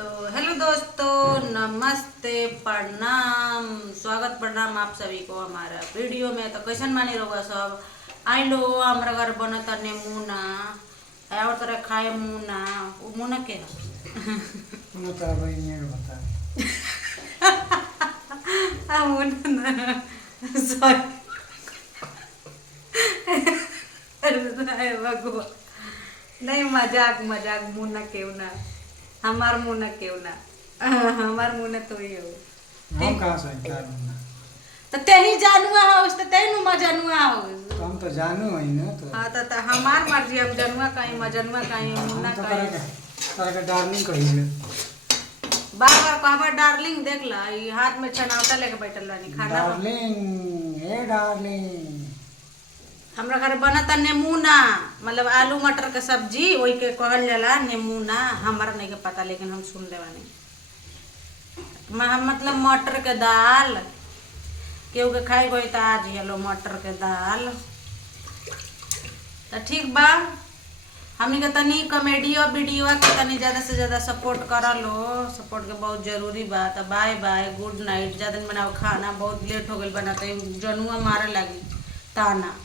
तो हेलो दोस्तों, नमस्ते, प्रणाम, स्वागत प्रणाम आप सभी को हमारा वीडियो में। तो कैसन मानी रहोगा सब। आई लो हमारा घर बनता मुना और तरह खाए मुना। वो मुना के मुना भाई नहीं बता मुना सॉरी भगवान, नहीं मजाक मजाक। मुना क्यों ना, हमार मुना क्यों ना, हमार मुना तो ही हो। हम कहाँ से क्या मुना तो ते ही जानुआ हो, तो ते नु मजनुआ हो। तो हम तो जानू है ना तो हाँ तो हमार मर्जी, हम जनुआ कहीं मजनुआ कहीं मुना हम तो कहीं। तरह का डार्लिंग कहिए बार बार कहबा डार्लिंग, देख ला ई हाथ में छनावटा लेके बैठल बानी खाना। डार्लिंग ए डार्लिंग। हमरा घर बनता नेमुना, मतलब आलू मटर के सब्जी, वही के कहल जाला नेमुना। हमारा नहीं के पता, लेकिन हम सुन ले बानी मतलब मटर के दाल। केहू के खाई गई तो आज हेलो मटर के दाल। तो ठीक बा, हमनी के तनी कॉमेडियो वीडियो के तनी ज़्यादा से ज़्यादा सपोर्ट कर लो। सपोर्ट के बहुत जरूरी बा। तो बाय बाय, गुड नाइट। ज़्यादा बनाओ खाना, बहुत लेट हो गई बनाते, जनुआ मारे लगी ताना।